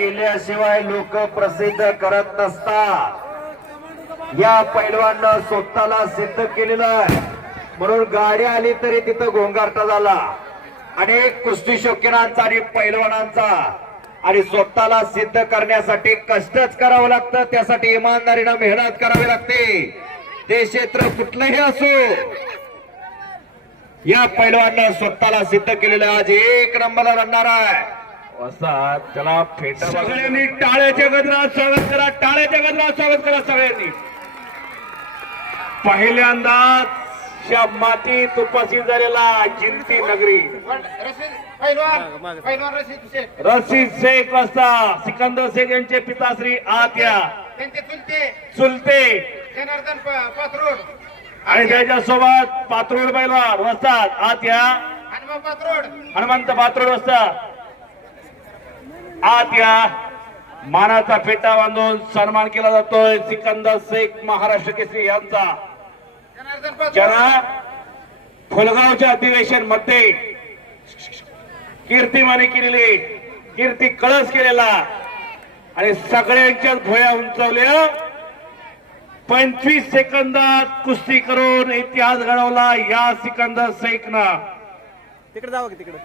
केल्याशिवाय लोक प्रसिद्ध करत नसतात. या पैलवानं स्वतःला सिद्ध केलेलं आहे. म्हणून गाडी आली तरी तिथं गोंगारटा झाला. अनेक कुस्ती शौकीनांचा आणि पैलवानांचा. आणि स्वतःला सिद्ध करण्यासाठी कष्टच करावं लागतं. त्यासाठी इमानदारीनं मेहनत करावी लागते. ते क्षेत्र कुठलंही असो. या पैलवानं स्वतःला सिद्ध केलेलं आज एक नंबरला रडणार आहे. असा त्याला फेटा सगळ्यांनी टाळ्याच्या गजरात स्वागत करा टाळ्याच्या गजरात स्वागत करा सगळ्यांनी. पहिल्यांदाच या माती तुपासी झालेला जिंती नगरी. पैलवान पैलवान रशीद शेख रशीद शेख वाजता सिकंदर शेख यांचे पिताश्री आत्या. त्यांचे चुलते. जनार्दन प- पात्रोड आणि त्याच्यासोबत पात्रोड बैलवार वसतात आत्या. हनुमा पात्रोड हनुमंत पात्रोड वसतात आत्या मानाचा फेटा बांधून सन्मान केला जातोय सिकंदर शेख महाराष्ट्र केसरी यांचा. जरा ज्यांना फुलगावच्या अधिवेशनमध्ये कीर्तिमाने केलेली कीर्ती कळस केलेला आणि सगळ्यांच्याच भोया उंचावल्या. पंचवीस सेकंदात कुस्ती करून इतिहास घडवला या सिकंदर शेखनं. तिकडे जावं की तिकडे?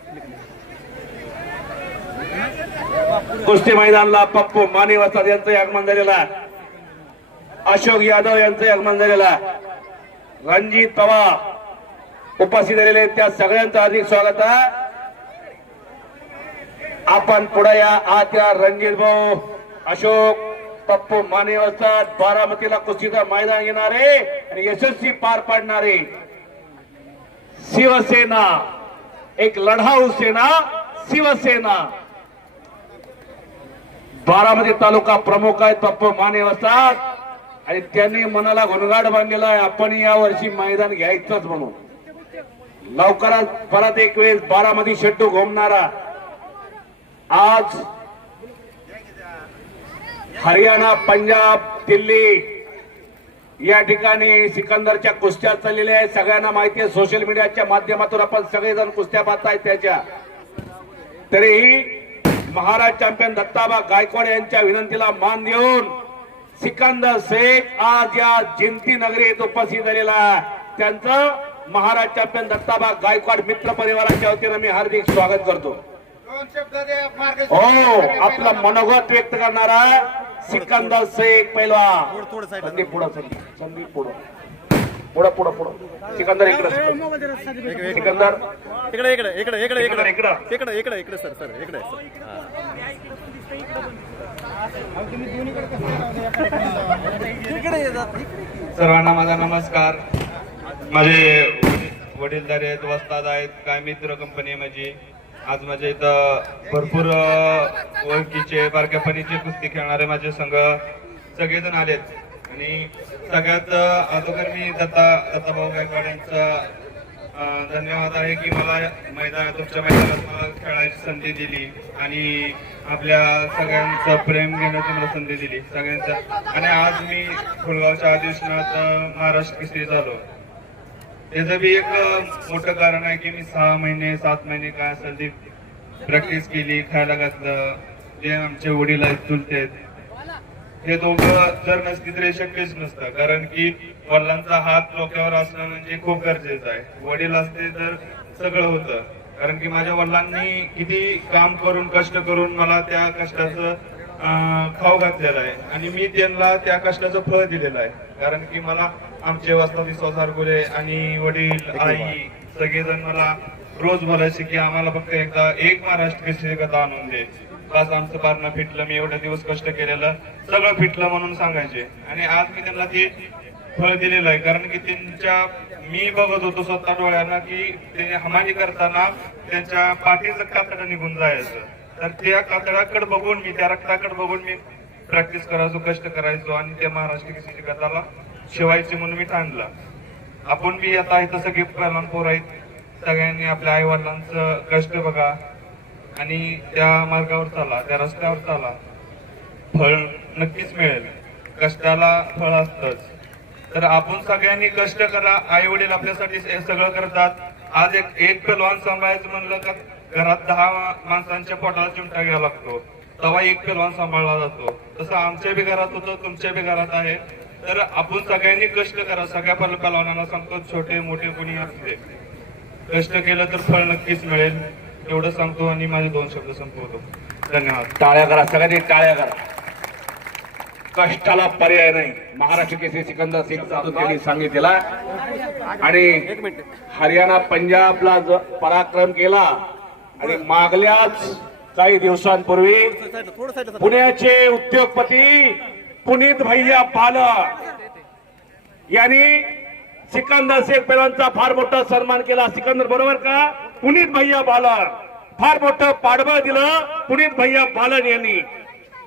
कुस्ती मैदानला पप्पू माने वसाद यांचं आगमन झालेलं अशोक यादव यांचं आगमन झालेलं रणजित पवार उपस्थित झालेले त्या सगळ्यांचं अधिक स्वागत आहे. आपण पुढे या. आत या रणजित भाऊ अशोक पप्पू माने वसाद बारामतीला कुस्तीचं मैदान घेणारे आणि यशस्वी पार पाडणारे शिवसेना एक लढाऊ सेना शिवसेना. बारामती तालुका प्रमुख आहेत पप्पू माने असतात. आणि त्यांनी मनाला घुणगाड बांधलेला आहे. आपण या वर्षी मैदान घ्यायचंच म्हणून. लवकरच परत एक वेळेस बारामती शेट्टू घुमणारा. आज हरियाणा पंजाब दिल्ली या ठिकाणी सिकंदरच्या कुस्त्या चाललेल्या आहेत. सगळ्यांना माहिती आहे सोशल मीडियाच्या माध्यमातून आपण सगळेजण कुस्त्या पाहतायत त्याच्या. तरीही महाराज चॅम्पियन दत्ताबा गायकवाड यांच्या विनंतीला मान देऊन सिकंदर शेख आज या जिंती नगरीत उपस्थित झालेला. त्यांचं महाराज चॅम्पियन दत्ताबा गायकवाड मित्र परिवाराच्या वतीनं मी हार्दिक स्वागत करतो हो आपलं मनोगत व्यक्त करणारा सिकंदर शेख पहिलवा थोडं- थोडं side ला. संदीप पुढं संदीप पुढं पुढं पुढं पुढं. सिकंदर इकडं सिकंदर. इकडे इकडे इकडे इकडे इकडं, इकडं. इकडे इकडे इकडे सर सर इकडे सर्वांना माझा नमस्कार. माझे वडीलधारे आहेत वस्ताद आहेत काय मित्र कंपनी आहे माझी. आज माझ्या इथं भरपूर ओळखीचे बारक्यापणीचे कुस्ती खेळणारे माझे संघ सगळेजण आलेत. आणि सगळ्यात अगोदर मी दत्ता दत्ताभाऊ गायकवाड यांचा धन्यवाद आहे की मला मैदान तुमच्या मैदानात मला खेळायची संधी दिली आणि आपल्या सगळ्यांचं प्रेम घेण्याची मला संधी दिली सगळ्यांचं. आणि आज मी फुलगावच्या अधिवेशनात महाराष्ट्र केसरी झालो. त्याचं बी एक मोठं कारण आहे की मी सहा महिने सात महिने काय असेल ती प्रॅक्टिस केली खायला घातलं. जे आमचे वडील आहेत चुलते आहेत हे दोघं जर नसतील तर शक्यच नसतं. कारण की वडिलांचा हात डोक्यावर असणं म्हणजे खूप गरजेचं आहे. वडील असते तर सगळं होतं. कारण की माझ्या वडिलांनी किती काम करून कष्ट करून मला त्या कष्टाचं खाऊ घातलेलं आहे. आणि मी त्यांना त्या कष्टाचं फळ दिलेलं आहे. कारण की मला आमचे वस्तादी स्वसारगुले आणि वडील आई सगळेजण मला रोज बोलायचे की आम्हाला फक्त एकदा एक महाराष्ट्र कथा आणून दे. बस आमचं पारणं फिटलं मी एवढे दिवस कष्ट केलेलं सगळं फिटलं म्हणून सांगायचे. आणि आज मी त्यांना ते फळ दिलेलं आहे. कारण की त्यांच्या मी बघत होतो स्वतः डोळ्यांना की ते हमाली करताना त्यांच्या पाठीचं कातडं निघून जायचं. तर त्या कातडाकडे बघून मी त्या रक्ताकडे बघून मी प्रॅक्टिस करायचो कष्ट करायचो आणि त्या महाराष्ट्र केसरी कथाला शिवायचे म्हणून मी ठाणलं आपण बी आता इथं सगळे पोर आहेत. सगळ्यांनी आपल्या आई वडिलांचं कष्ट बघा. आणि त्या मार्गावर चाला त्या रस्त्यावर चाला. फळ नक्कीच मिळेल. कष्टाला फळ असतच. तर आपण सगळ्यांनी कष्ट करा आई वडील आपल्यासाठी हे सगळं करतात. आज एक एक पेलवान सांभाळायचं म्हणलं का घरात दहा माणसांच्या पोटाला चिमटा घ्यावा लागतो. तेव्हा एक पेलवान सांभाळला जातो. तसं आमच्या बी घरात होतं तुमच्या बी घरात आहे. तर आपण सगळ्यांनी कष्ट करा. सगळ्या पल- पेलवानांना सांगतो छोटे मोठे कोणी असले. कष्ट केलं तर फळ नक्कीच मिळेल. एवढं सांगतो आणि माझे दोन शब्द संपवतो. धन्यवाद. टाळ्या करा सगळ्यांनी टाळ्या करा. कष्टाला पर्याय नाही. महाराष्ट्र केसरी सिकंदर सिंग साधू यांनी सांगितलेला आणि हरियाणा पंजाबला जो पराक्रम केला. आणि मागल्याच काही दिवसांपूर्वी पुण्याचे उद्योगपती पुनीत भैया पालक यांनी सिकंदर शेख पैलवानचा फार मोठा सन्मान केला. सिकंदर बरोबर का? पुनीत भैया बालन. फार मोठं पाठबळ दिलं पुनीत भैया बालन यांनी.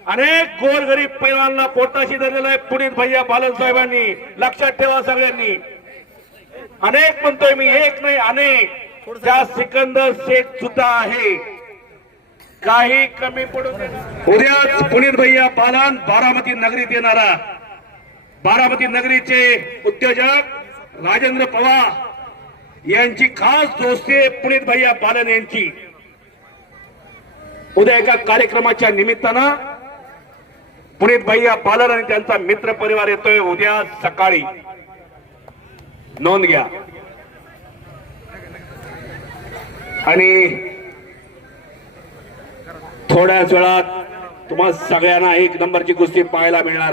अनेक गोरगरीब पैलवानला पोटाशी धरलेलं आहे पुनीत भैया बालन साहेबांनी. लक्षात ठेवा सगळ्यांनी. अनेक म्हणतोय मी एक नाही अनेक. त्या सिकंदर शेख सुद्धा आहे. काही कमी पडू उद्या उद्याच पुनीत भैया बालन बारामती नगरीत येणारा. बारामती नगरीचे उद्योजक राजेंद्र पवार. यांची खास दोस्ती आहे पुनीत भैया बालन यांची. उद्या एका कार्यक्रमाच्या निमित्तानं पुनीत भैया बालन आणि त्यांचा मित्र परिवार येतोय उद्या सकाळी. नोंद घ्या. आणि थोड्याच वेळात तुम्हा सगळ्यांना एक नंबरची कुस्ती पाहायला मिळणार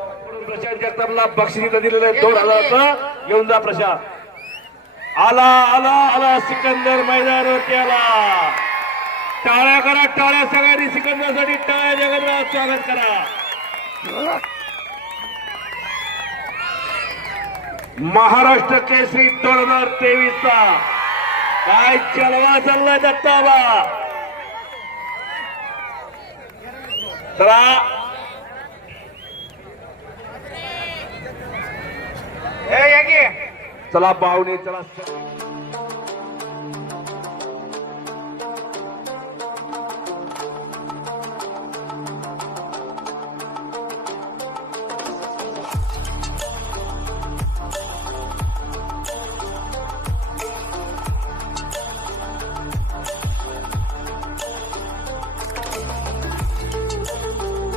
प्रशांत जगतापला बक्षिसीला दिलेलं आहे. दोन हजाराचं घेऊन जा प्रशांत आला आला आला सिकंदर मैदानावरती आला. टाळ्या करा टाळ्या सगळ्यांनी सिकंदरसाठी टाळ्या जगन्नाथ स्वागत करा. महाराष्ट्र केसरी दोन हजार तेवीस चा काय चलवा चाललाय दत्ताबा चला हे या की चला पाहुणे चला.